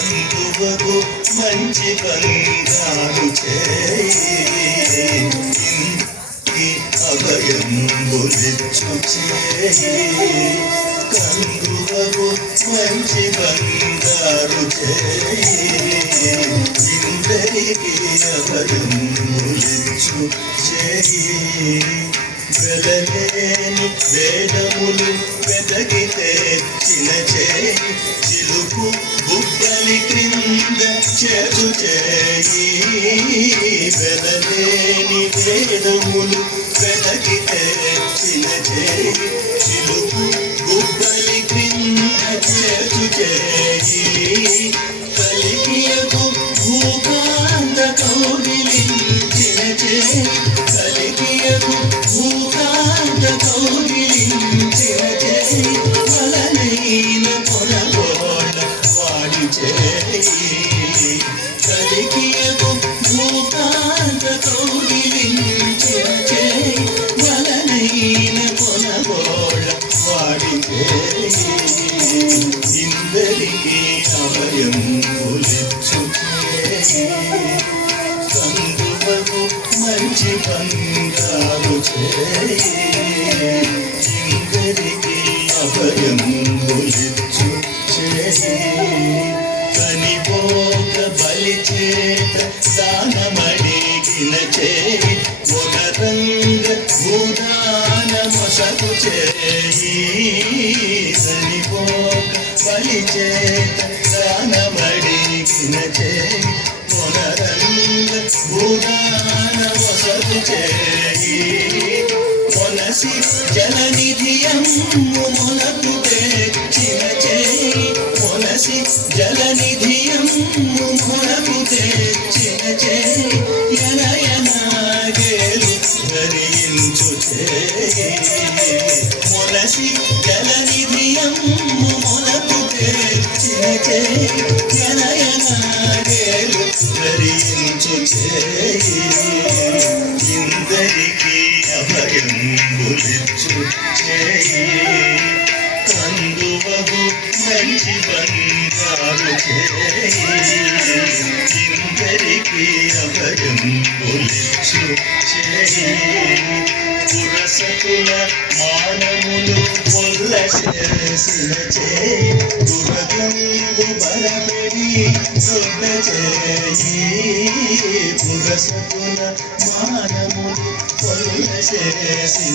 కందువకు మంచి బంగారు చేయి అభయంబులిచ్చు చేయి కందువకు మంచి బంగారు చేయి ఇందరికి అభయంబులిచ్చు చేయి వెలలేని వేదములు వెదగితే చినచేయి చిలుకు బుబ్బలి క్రింద చెడు చేయి వెలలేని వేదములు వెదగితే చినచేయి చిలుకు బుబ్బలి క్రింద చెడు చేయి కలిగియకు భూకాంత కౌగిలించిన చేయి కలిగియకు భూకాంత కౌగిలించిన చేయి వలనైన కొనగోడ వాడి చేయి కలిగియకు భూకాంత కౌగిలించిన చేయి వలనైన కొనగోడ వాడి చేయి ఇందరికి అభయంబులిచ్చు చేయి కందువకు మంచి బంగారు చేయి ఇందరికి అభయంబులిచ్చు చేయి కనిపోక బలి చేత దానమడిగిన చేయి ఒక రంగ భూదాన మొసగు చేయి కనిపోక బలి చేత దానమడిగిన చేయి పునరంగ భూదాన మొసగు చేయి మొనసి జలనిధియము మొలకు తెచ్చిన చేయి మొనసి జలనిధియము మొలకు తెచ్చిన చేయి యనయనాగేలు ధరించు చేయి మొనసి జలనిధియము మొలకు తెచ్చిన చేయి యనయనాగేలు ధరించు చేయి ఇందరికి అభయంబులిచ్చు చేయి కందువకు మంచి బంగారు చేయి ఇందరికి అభయంబులిచ్చు చేయి పురసతుల మానములు పొల్ల చేసిన చేయి దురగంగు బలపెడి దొడ్డ చేయి పురసతుల మానములు పొల్ల చేసిన